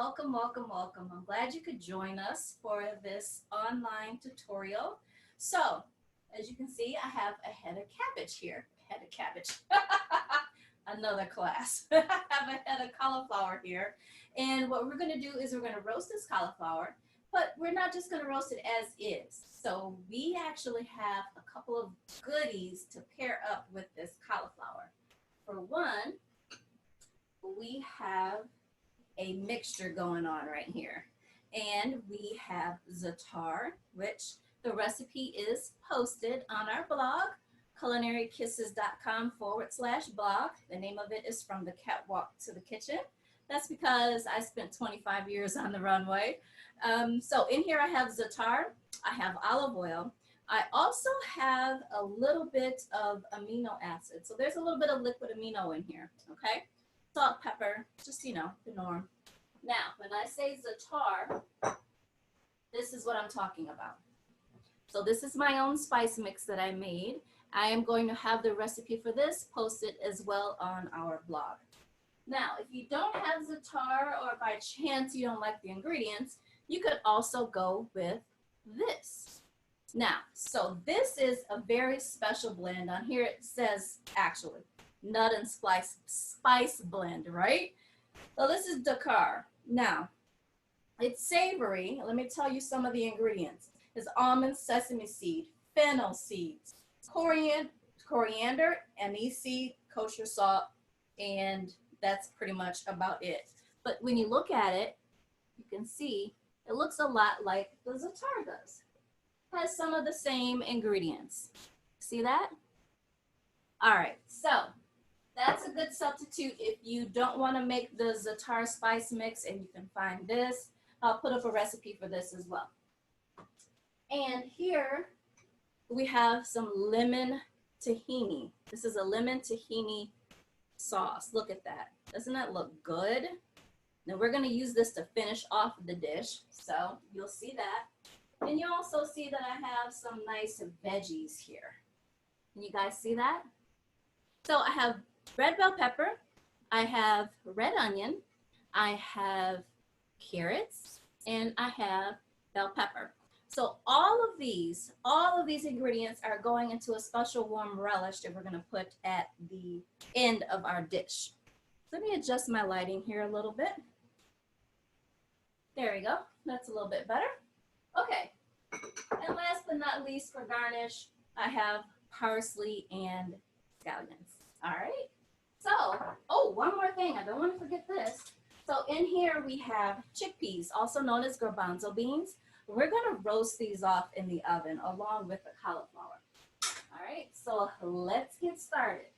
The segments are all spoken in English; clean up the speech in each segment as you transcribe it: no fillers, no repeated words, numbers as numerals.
Welcome, welcome, welcome. I'm glad you could join us for this online tutorial. So, as you can see, I have a head of cabbage here. Head of cabbage. Another class. I have a head of cauliflower here. And what we're going to do is we're going to roast this cauliflower, but we're not just going to roast it as is. So we actually have a couple of goodies to pair up with this cauliflower. For one, we have a mixture going on right here. And we have Za'atar, which the recipe is posted on our blog, culinarykisses.com/blog. The name of it is From the Catwalk to the Kitchen. That's because I spent 25 years on the runway. So in here I have Za'atar, I have olive oil. I also have a little bit of amino acid. So there's a little bit of liquid amino in here, okay? Salt, pepper, just, the norm. Now, when I say Za'atar, this is what I'm talking about. So this is my own spice mix that I made. I am going to have the recipe for this posted as well on our blog. Now, if you don't have Za'atar or by chance you don't like the ingredients, you could also go with this. Now, so this is a very special blend. On here it says, actually, nut and spice blend, right? So this is Dakar. Now, it's savory. Let me tell you some of the ingredients. It's almond, sesame seed, fennel seeds, coriander, anise seed, kosher salt, and that's pretty much about it. But when you look at it, you can see it looks a lot like the Za'atar does. It has some of the same ingredients. See that? All right, so that's a good substitute if you don't want to make the Za'atar spice mix, and you can find this. I'll put up a recipe for this as well. And here we have some lemon tahini. This is a lemon tahini sauce. Look at that. Doesn't that look good? Now we're going to use this to finish off the dish. So you'll see that. And you also see that I have some nice veggies here. Can you guys see that? So I have red bell pepper, I have red onion, I have carrots, and I have bell pepper. So all of these ingredients are going into a special warm relish that we're going to put at the end of our dish. Let me adjust my lighting here a little bit. There we go. That's a little bit better. Okay. And last but not least, for garnish, I have parsley and scallions. All right. So, oh, one more thing. I don't want to forget this. So in here we have chickpeas, also known as garbanzo beans. We're going to roast these off in the oven along with the cauliflower. All right, so let's get started.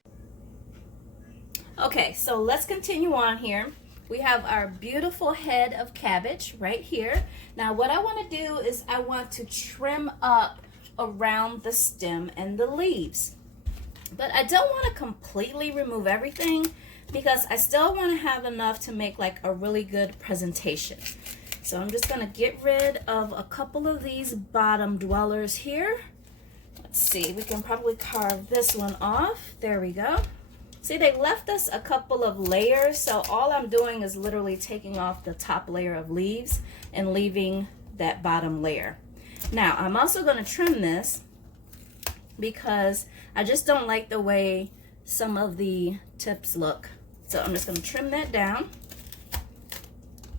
Okay, so let's continue on here. We have our beautiful head of cabbage right here. Now what I want to do is I want to trim up around the stem and the leaves. But I don't want to completely remove everything because I still want to have enough to make like a really good presentation. So I'm just going to get rid of a couple of these bottom dwellers here. Let's see, we can probably carve this one off. There we go. See, they left us a couple of layers, so all I'm doing is literally taking off the top layer of leaves and leaving that bottom layer. Now, I'm also going to trim this because I just don't like the way some of the tips look. So I'm just going to trim that down.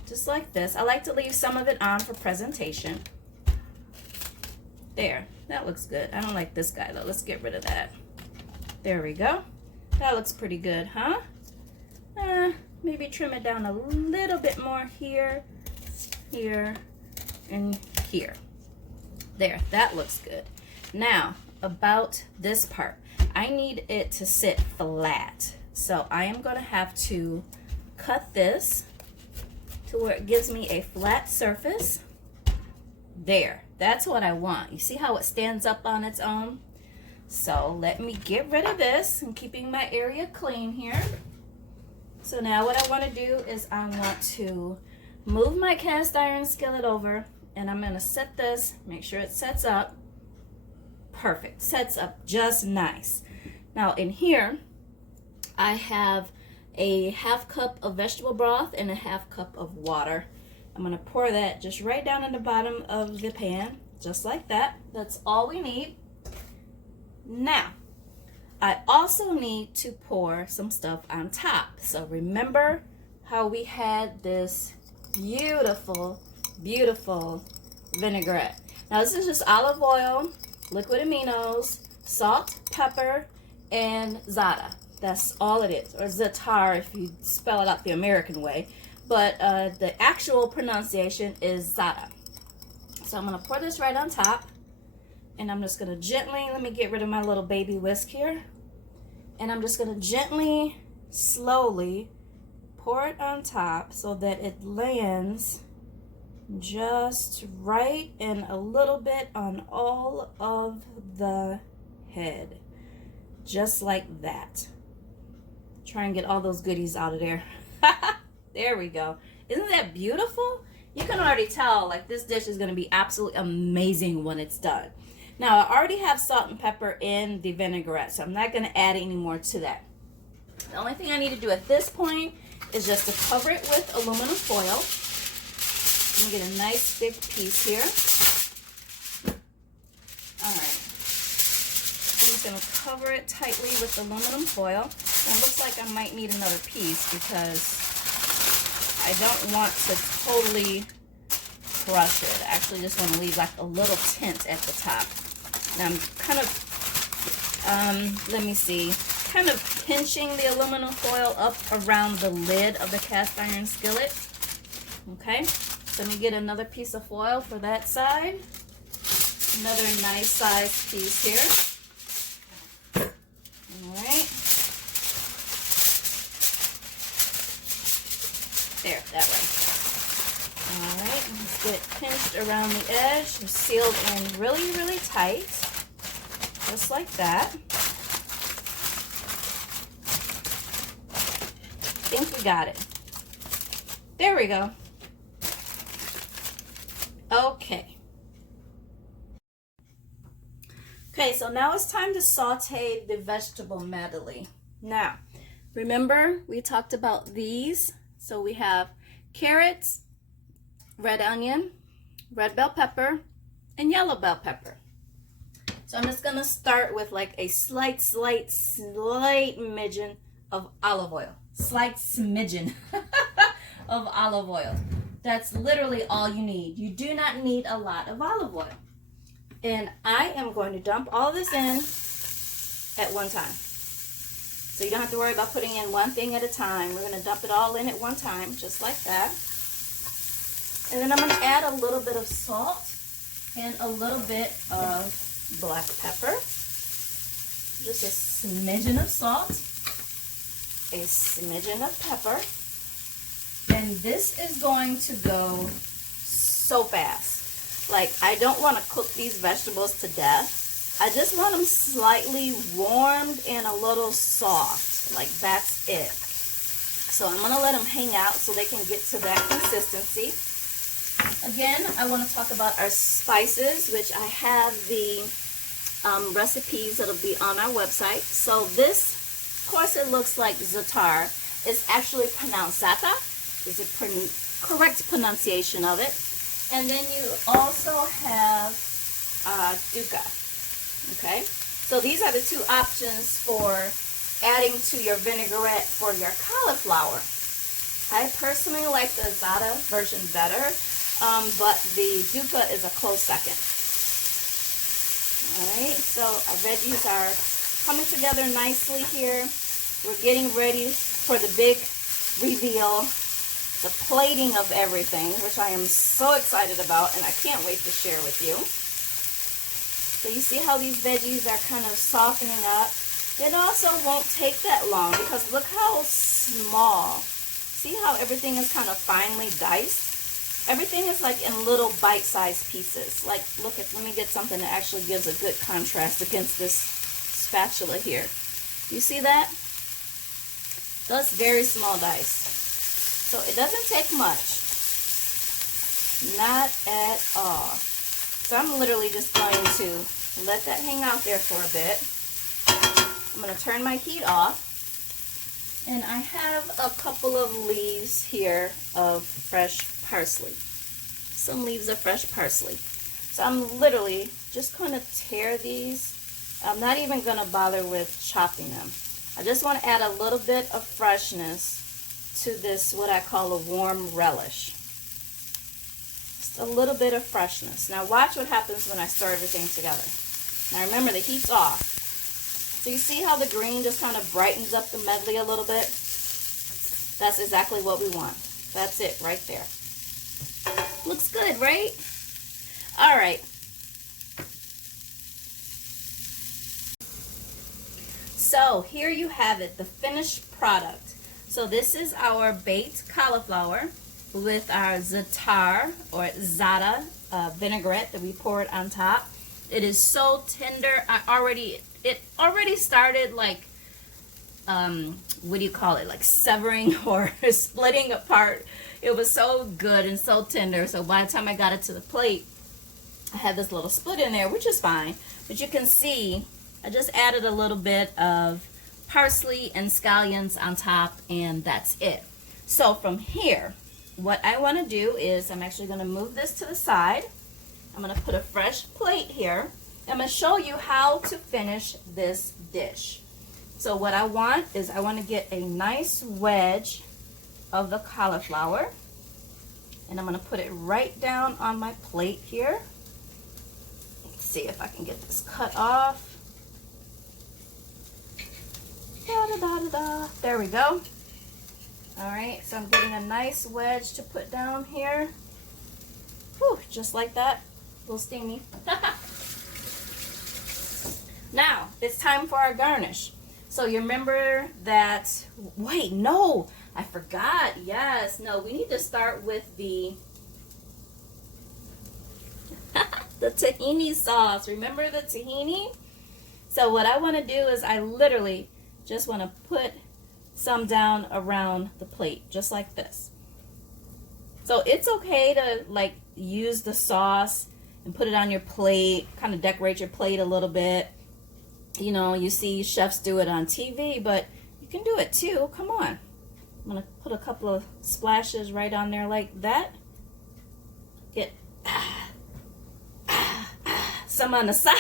Just like this. I like to leave some of it on for presentation. There, that looks good. I don't like this guy though. Let's get rid of that. There we go. That looks pretty good, huh? Maybe trim it down a little bit more here, here, and here. There, that looks good. Now, about this part. I need it to sit flat. So I am going to have to cut this to where it gives me a flat surface. There, that's what I want. You see how it stands up on its own? So let me get rid of this and keeping my area clean here. So now what I want to do is I want to move my cast iron skillet over, and I'm going to set this, make sure it sets up. Perfect, sets up just nice. Now in here I have a half cup of vegetable broth and a half cup of water. I'm gonna pour that just right down in the bottom of the pan, just like that. That's all we need. Now, I also need to pour some stuff on top. So remember how we had this beautiful, beautiful vinaigrette. Now this is just olive oil, liquid aminos, salt, pepper, and za'atar. That's all it is, or za'atar if you spell it out the American way. But the actual pronunciation is za'atar. So I'm gonna pour this right on top, and I'm just gonna gently, let me get rid of my little baby whisk here, and I'm just gonna gently, slowly pour it on top so that it lands just right and a little bit on all of the head, just like that. Try and get all those goodies out of there. There we go. Isn't that beautiful? You can already tell, like, this dish is going to be absolutely amazing when it's done. Now, I already have salt and pepper in the vinaigrette, so I'm not going to add any more to that. The only thing I need to do at this point is just to cover it with aluminum foil. I'm going to get a nice big piece here. All right. I'm just going to cover it tightly with aluminum foil. And it looks like I might need another piece because I don't want to totally crush it. I actually just want to leave like a little tint at the top. Now I'm kind of, let me see, kind of pinching the aluminum foil up around the lid of the cast iron skillet. Okay, so let me get another piece of foil for that side. Another nice sized piece here. All right. There, that way. All right, let's get it pinched around the edge, sealed in really, really tight, just like that. I think we got it. There we go. Okay. Okay, so now it's time to saute the vegetable medley. Now, remember we talked about these. So we have carrots, red onion, red bell pepper, and yellow bell pepper. So I'm just gonna start with like a slight smidgen of olive oil. Slight smidgen of olive oil. That's literally all you need. You do not need a lot of olive oil. And I am going to dump all this in at one time. So you don't have to worry about putting in one thing at a time. We're going to dump it all in at one time, just like that. And then I'm going to add a little bit of salt and a little bit of black pepper. Just a smidgen of salt, a smidgen of pepper. And this is going to go so fast. Like, I don't want to cook these vegetables to death. I just want them slightly warmed and a little soft. Like, that's it. So I'm going to let them hang out so they can get to that consistency. Again, I want to talk about our spices, which I have the recipes that'll be on our website. So this, of course, it looks like Za'atar. It's actually pronounced Za'atar. Is the correct pronunciation of it. And then you also have dukkha. Okay, so these are the two options for adding to your vinaigrette for your cauliflower. I personally like the Za'atar version better, but the dukkha is a close second. Alright, so our veggies are coming together nicely here. We're getting ready for the big reveal, the plating of everything, which I am so excited about and I can't wait to share with you. So you see how these veggies are kind of softening up. It also won't take that long because look how small. See how everything is kind of finely diced? Everything is like in little bite-sized pieces. Like, look at, let me get something that actually gives a good contrast against this spatula here. You see that? That's very small dice. So it doesn't take much. Not at all. So I'm literally just going to let that hang out there for a bit. I'm going to turn my heat off. And I have a couple of leaves here of fresh parsley. Some leaves of fresh parsley. So I'm literally just going to tear these. I'm not even going to bother with chopping them. I just want to add a little bit of freshness to this, what I call a warm relish. Just a little bit of freshness. Now watch what happens when I stir everything together. Now remember, the heat's off. So you see how the green just kind of brightens up the medley a little bit? That's exactly what we want. That's it right there. Looks good, right? All right. So here you have it, the finished product. So this is our baked cauliflower with our Za'atar or Za'atar vinaigrette that we poured on top. It is so tender. It already started like, what do you call it? Like severing or splitting apart. It was so good and so tender. So by the time I got it to the plate, I had this little split in there, which is fine. But you can see, I just added a little bit of parsley and scallions on top, and that's it. So from here, what I want to do is I'm actually going to move this to the side. I'm going to put a fresh plate here. I'm going to show you how to finish this dish. So what I want is I want to get a nice wedge of the cauliflower, and I'm going to put it right down on my plate here. Let's see if I can get this cut off. Da, da, da, da, da. There we go. All right, so I'm getting a nice wedge to put down here. Whew, just like that. A little steamy. Now, it's time for our garnish. So you remember that, wait, no, I forgot. Yes, no, we need to start with the tahini sauce. Remember the tahini? So what I want to do is I literally just want to put some down around the plate, just like this. So it's okay to like use the sauce and put it on your plate, kind of decorate your plate a little bit. You know, you see chefs do it on TV, but you can do it too. Come on. I'm going to put a couple of splashes right on there like that. Get some on the side.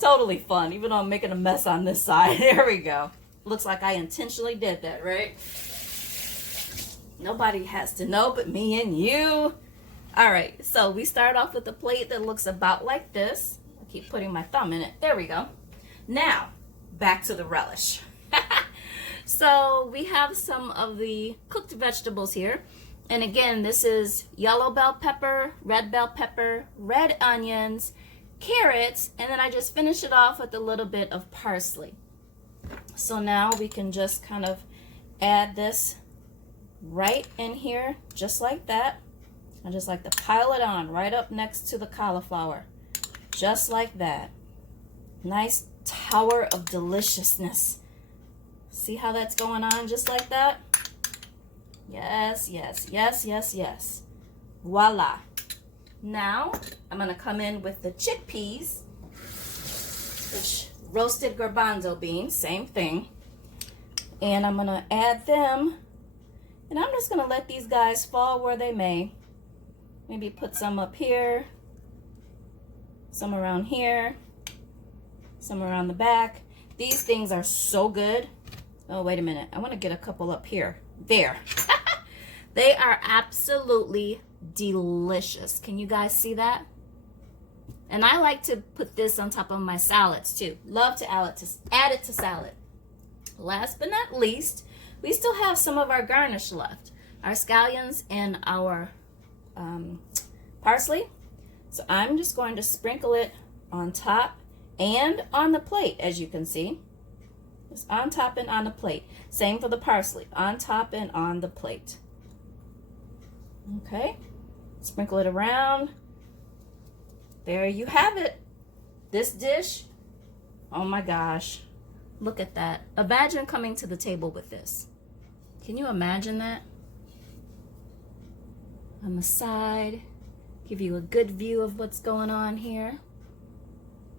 Totally fun, even though I'm making a mess on this side. There we go. Looks like I intentionally did that, right? Nobody has to know but me and you. All right, so we start off with a plate that looks about like this. I keep putting my thumb in it. There we go. Now, back to the relish. So we have some of the cooked vegetables here. And again, this is yellow bell pepper, red onions, carrots, and then I just finish it off with a little bit of parsley. So now we can just kind of add this right in here, just like that. I just like to pile it on right up next to the cauliflower, just like that. Nice tower of deliciousness. See how that's going on, just like that? Yes, yes, yes, yes, yes. Voila. Now, I'm going to come in with the chickpeas, which roasted garbanzo beans, same thing. And I'm going to add them, and I'm just going to let these guys fall where they may. Maybe put some up here, some around here, some around the back. These things are so good. Oh, wait a minute. I want to get a couple up here. There. They are absolutely delicious. Can you guys see that? And I like to put this on top of my salads too. Love to add it to salad. Last but not least, we still have some of our garnish left. Our scallions and our parsley. So I'm just going to sprinkle it on top and on the plate, as you can see. Just on top and on the plate. Same for the parsley, on top and on the plate. Okay, sprinkle it around. There you have it. This dish, oh my gosh, look at that. Imagine coming to the table with this. Can you imagine that? On the side, give you a good view of what's going on here.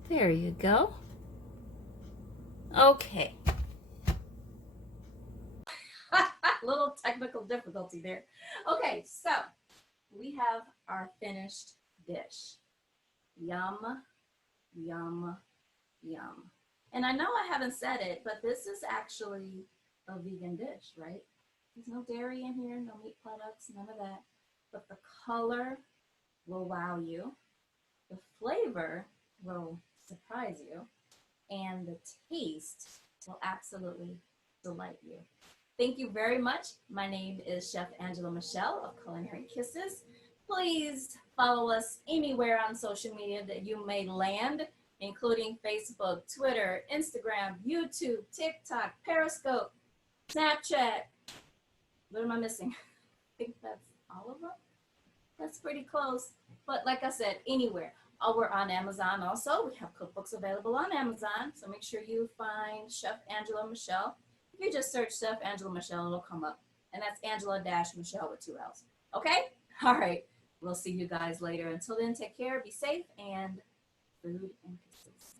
There you go. Okay, technical difficulty there. Okay, so we have our finished dish. Yum, yum, yum. And I know I haven't said it, but this is actually a vegan dish, right? There's no dairy in here, no meat products, none of that. But the color will wow you. The flavor will surprise you. And the taste will absolutely delight you. Thank you very much. My name is Chef Angela Michelle of Culinary Kisses. Please follow us anywhere on social media that you may land, including Facebook, Twitter, Instagram, YouTube, TikTok, Periscope, Snapchat. What am I missing? I think that's all of them. That's pretty close. But like I said, anywhere. Oh, we're on Amazon also. We have cookbooks available on Amazon. So make sure you find Chef Angela Michelle. If you just search Chef Angela Michelle, it'll come up. And that's Angela-Michelle with 2 L's. Okay? All right. We'll see you guys later. Until then, take care, be safe, and food and kisses.